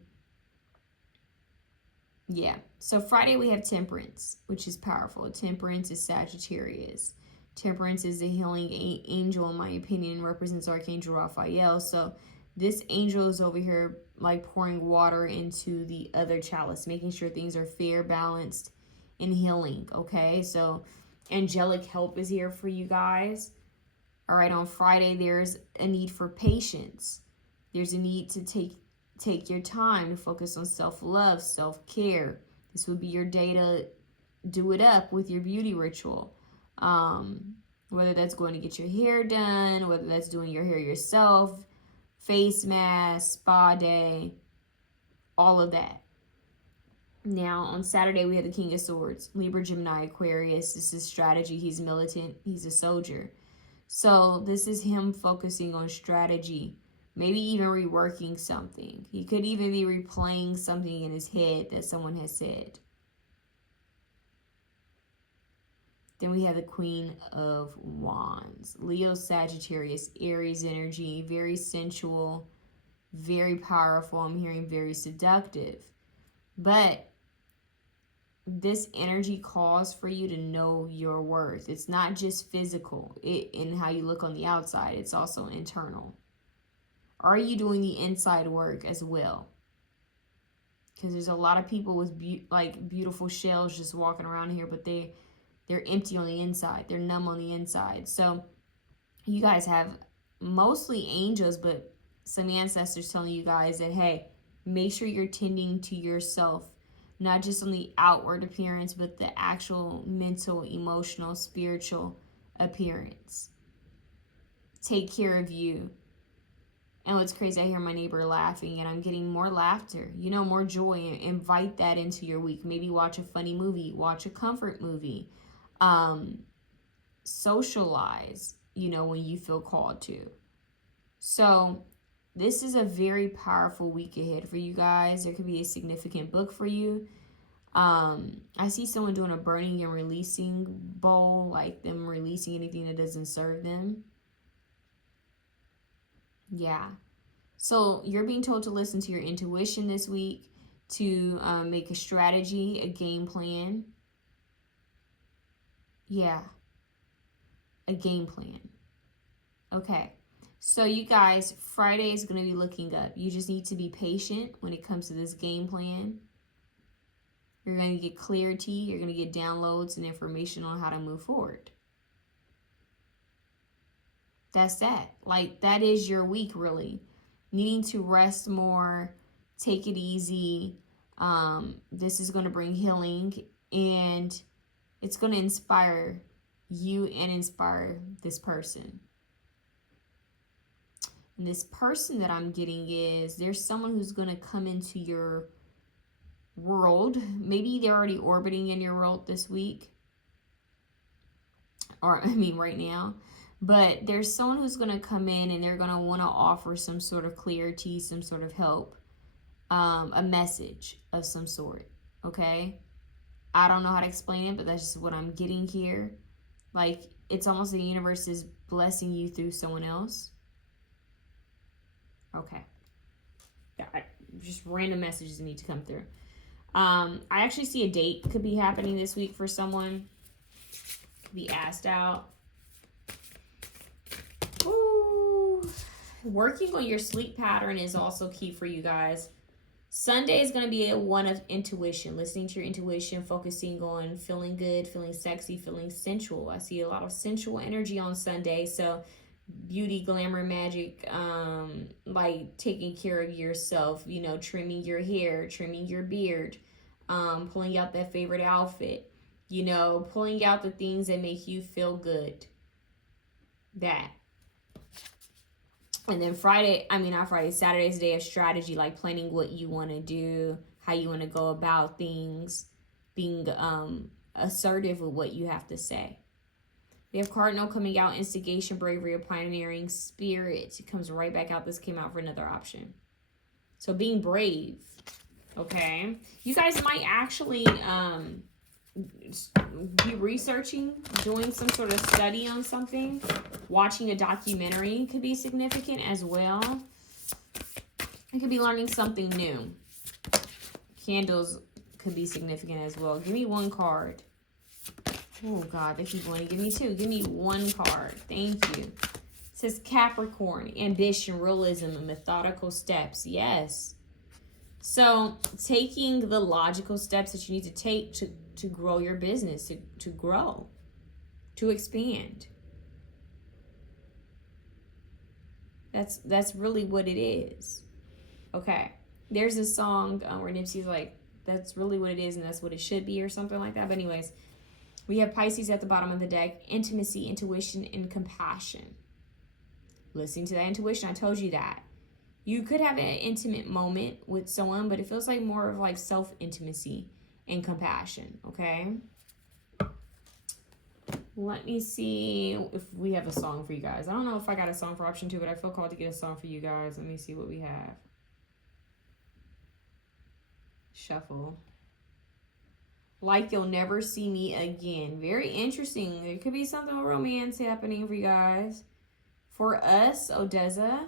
Yeah. So Friday we have Temperance, which is powerful. Temperance is Sagittarius. Temperance is a healing angel, in my opinion, represents Archangel Raphael. So this angel is over here like pouring water into the other chalice, making sure things are fair, balanced, and healing, okay? So angelic help is here for you guys. All right, on Friday, there's a need for patience. There's a need to take your time to focus on self-love, self-care. This would be your day to do it up with your beauty ritual. Whether that's going to get your hair done, whether that's doing your hair yourself, face mask, spa day, all of that. Now, on Saturday, we have the King of Swords, Libra, Gemini, Aquarius. This is strategy. He's militant. He's a soldier. So this is him focusing on strategy, maybe even reworking something. He could even be replaying something in his head that someone has said. Then we have the Queen of Wands, Leo, Sagittarius, Aries energy, very sensual, very powerful. I'm hearing very seductive. But this energy calls for you to know your worth. It's not just physical in how you look on the outside. It's also internal. Are you doing the inside work as well? Because there's a lot of people with beautiful shells just walking around here, but they're empty on the inside. They're numb on the inside. So you guys have mostly angels, but some ancestors telling you guys that, hey, make sure you're tending to yourself, not just on the outward appearance, but the actual mental, emotional, spiritual appearance. Take care of you. And what's crazy, I hear my neighbor laughing and I'm getting more laughter, you know, more joy. Invite that into your week. Maybe watch a funny movie, watch a comfort movie, socialize, you know, when you feel called to. So this is a very powerful week ahead for you guys. There could be a significant book for you. I see someone doing a burning and releasing bowl, like them releasing anything that doesn't serve them. Yeah. So you're being told to listen to your intuition this week, to make a strategy, a game plan. Yeah. A game plan. Okay. So you guys, Friday is going to be looking up. You just need to be patient when it comes to this game plan. You're going to get clarity. You're going to get downloads and information on how to move forward. That's that. Like, that is your week, really. Needing to rest more, take it easy. This is going to bring healing, and it's going to inspire you and inspire this person. And this person that I'm getting is, there's someone who's going to come into your world. Maybe they're already orbiting in your world this week. Or, I mean, right now. But there's someone who's going to come in and they're going to want to offer some sort of clarity, some sort of help, a message of some sort, okay? I don't know how to explain it, but that's just what I'm getting here. Like, it's almost the universe is blessing you through someone else. Okay. Just random messages that need to come through. I actually see a date could be happening this week for someone. Could be asked out. Ooh. Working on your sleep pattern is also key for you guys. Sunday is going to be one of intuition, listening to your intuition, focusing on feeling good, feeling sexy, feeling sensual. I see a lot of sensual energy on Sunday. So beauty, glamour, magic, like taking care of yourself, you know, trimming your hair, trimming your beard, pulling out that favorite outfit, you know, pulling out the things that make you feel good. That. And then Saturday's a day of strategy, like planning what you want to do, how you want to go about things, being assertive with what you have to say. We have Cardinal coming out, instigation, bravery, pioneering spirit. It comes right back out. This came out for another option. So being brave, okay? You guys might actually be researching, doing some sort of study on something. Watching a documentary could be significant as well. You could be learning something new. Candles could be significant as well. Give me one card. Oh, God, they keep wanting to give me two. Give me one card. Thank you. It says Capricorn, ambition, realism, and methodical steps. Yes. So taking the logical steps that you need to take to grow your business, to grow, to expand. That's really what it is. Okay. There's a song where Nipsey's like, that's really what it is and that's what it should be or something like that. But anyways, we have Pisces at the bottom of the deck. Intimacy, intuition, and compassion. Listening to that intuition, I told you that. You could have an intimate moment with someone, but it feels like more of like self-intimacy and compassion, okay? Let me see if we have a song for you guys. I don't know if I got a song for option 2, but I feel called to get a song for you guys. Let me see what we have. Shuffle. Like You'll Never See Me Again. Very interesting. There could be something with romance happening for you guys. For us, Odessa.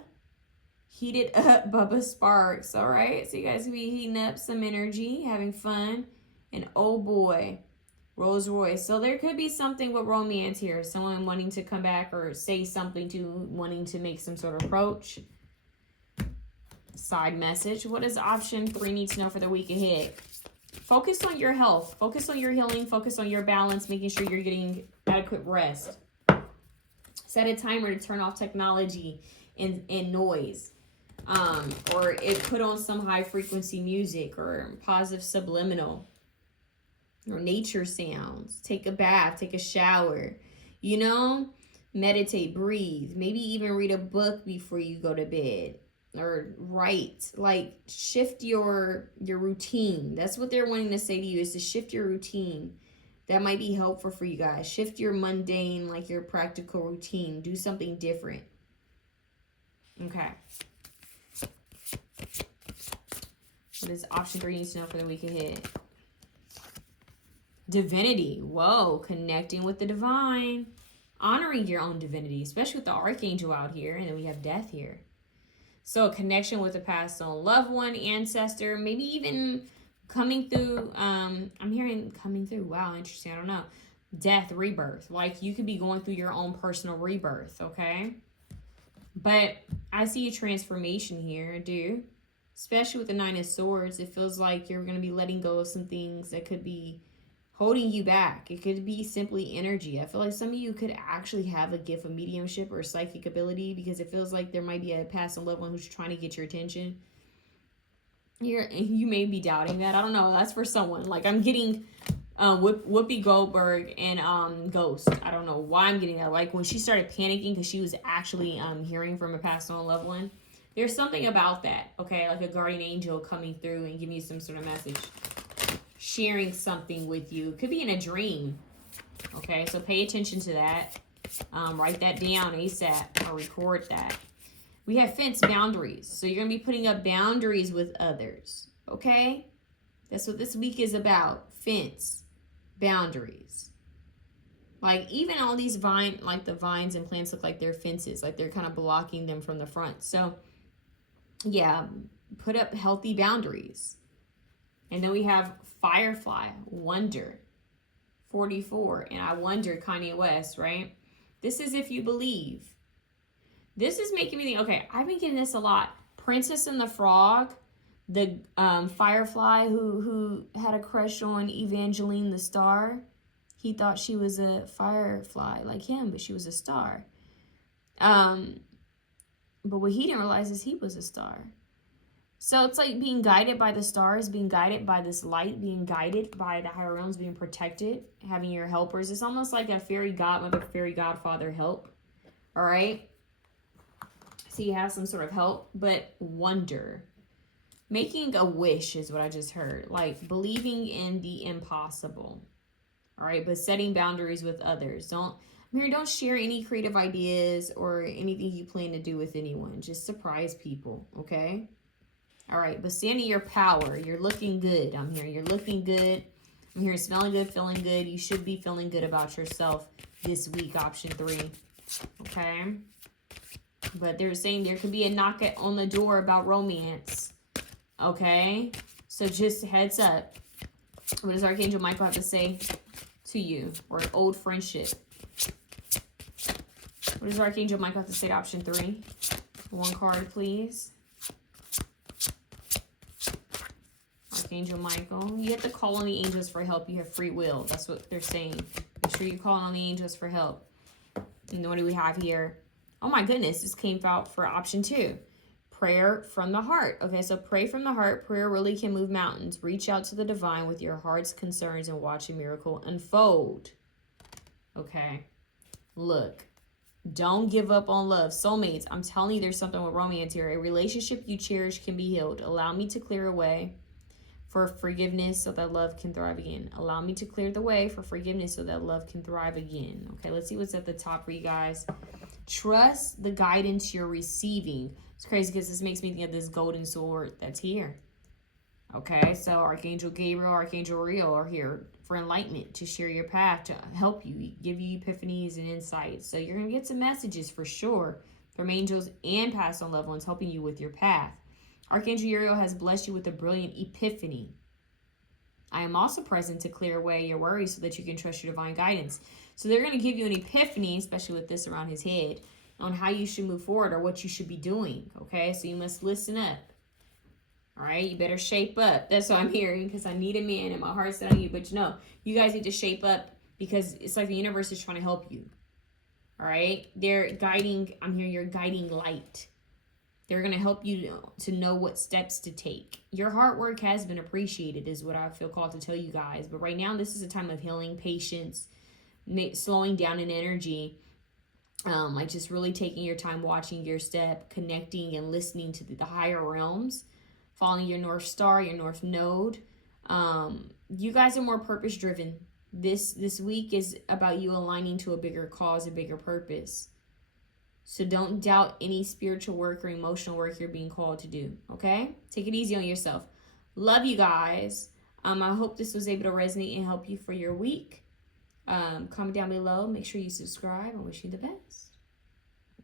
Heated Up, Bubba Sparks. All right. So you guys will be heating up some energy, having fun. And oh boy, Rolls Royce. So there could be something with romance here. Someone wanting to come back or say something to wanting to make some sort of approach. Side message. What does option 3 need to know for the week ahead? Focus on your health. Focus on your healing. Focus on your balance. Making sure you're getting adequate rest. Set a timer to turn off technology and noise. Or put on some high frequency music or positive subliminal. Or nature sounds. Take a bath. Take a shower. You know? Meditate. Breathe. Maybe even read a book before you go to bed. or right. Like, shift your routine. That's what they're wanting to say to you, is to shift your routine. That might be helpful for you guys. Shift your mundane, like your practical routine. Do something different. Okay. What does option 3 need to know for the week ahead? Divinity. Whoa. Connecting with the divine. Honoring your own divinity, especially with the archangel out here. And then we have death here. So a connection with a passed on loved one, ancestor, maybe even coming through. I'm hearing coming through. Wow, interesting. I don't know. Death, rebirth. Like, you could be going through your own personal rebirth, okay? But I see a transformation here, dude. Especially with the 9 of Swords. It feels like you're going to be letting go of some things that could be holding you back. It could be simply energy. I feel like some of you could actually have a gift of mediumship or psychic ability, because it feels like there might be a past on loved one who's trying to get your attention. You may be doubting that. I don't know. That's for someone. Like, I'm getting Whoopi Goldberg and Ghost. I don't know why I'm getting that. Like, when she started panicking because she was actually hearing from a past on loved one. There's something about that, okay? Like a guardian angel coming through and giving you some sort of message. Sharing something with you. It could be in a dream. Okay, so pay attention to that. Write that down ASAP or record that. We have fence, boundaries. So you're going to be putting up boundaries with others. Okay? That's what this week is about. Fence, boundaries. Like, even all these the vines and plants look like they're fences. Like, they're kind of blocking them from the front. So, yeah, put up healthy boundaries. And then we have Firefly, Wonder, 44. And I wonder, Kanye West, right? This is if you believe. This is making me think, okay, I've been getting this a lot. Princess and the Frog, the Firefly who had a crush on Evangeline the Star. He thought she was a firefly like him, but she was a star. But what he didn't realize is he was a star. So it's like being guided by the stars, being guided by this light, being guided by the higher realms, being protected, having your helpers. It's almost like a fairy godmother, fairy godfather help. All right? So you have some sort of help, but wonder. Making a wish is what I just heard. Like believing in the impossible. All right? But setting boundaries with others. Don't share any creative ideas or anything you plan to do with anyone. Just surprise people, okay? All right, but stand in your power. You're looking good. I'm hearing you're looking good. I'm hearing smelling good, feeling good. You should be feeling good about yourself this week, option 3. Okay? But they're saying there could be a knock on the door about romance. Okay? So just heads up. What does Archangel Michael have to say to you? Or an old friendship? What does Archangel Michael have to say to option 3? One card, please. Archangel Michael. You have to call on the angels for help. You have free will. That's what they're saying. Make sure you call on the angels for help. And what do we have here? Oh my goodness. This came out for option 2. Prayer from the heart. Okay, so pray from the heart. Prayer really can move mountains. Reach out to the divine with your heart's concerns and watch a miracle unfold. Okay. Look. Don't give up on love. Soulmates. I'm telling you, there's something with romance here. A relationship you cherish can be healed. Allow me to clear away for forgiveness so that love can thrive again. Allow me to clear the way for forgiveness so that love can thrive again. Okay, let's see what's at the top for you guys. Trust the guidance you're receiving. It's crazy because this makes me think of this golden sword that's here. Okay, so Archangel Gabriel, Archangel Uriel are here for enlightenment, to share your path, to help you, give you epiphanies and insights. So you're going to get some messages for sure from angels and past on loved ones helping you with your path. Archangel Uriel has blessed you with a brilliant epiphany. I am also present to clear away your worries so that you can trust your divine guidance. So they're going to give you an epiphany, especially with this around his head, on how you should move forward or what you should be doing. Okay, so you must listen up. All right, you better shape up. That's what I'm hearing, because I need a man and my heart's set on you. But you guys need to shape up, because it's like the universe is trying to help you. All right, they're guiding. I'm hearing your guiding light. They're going to help you to know what steps to take. Your hard work has been appreciated is what I feel called to tell you guys. But right now, this is a time of healing, patience, slowing down in energy. Like just really taking your time, watching your step, connecting and listening to the higher realms, following your North Star, your North Node. You guys are more purpose driven. This week is about you aligning to a bigger cause, a bigger purpose. So don't doubt any spiritual work or emotional work you're being called to do, okay? Take it easy on yourself. Love you guys. I hope this was able to resonate and help you for your week. Comment down below. Make sure you subscribe. I wish you the best.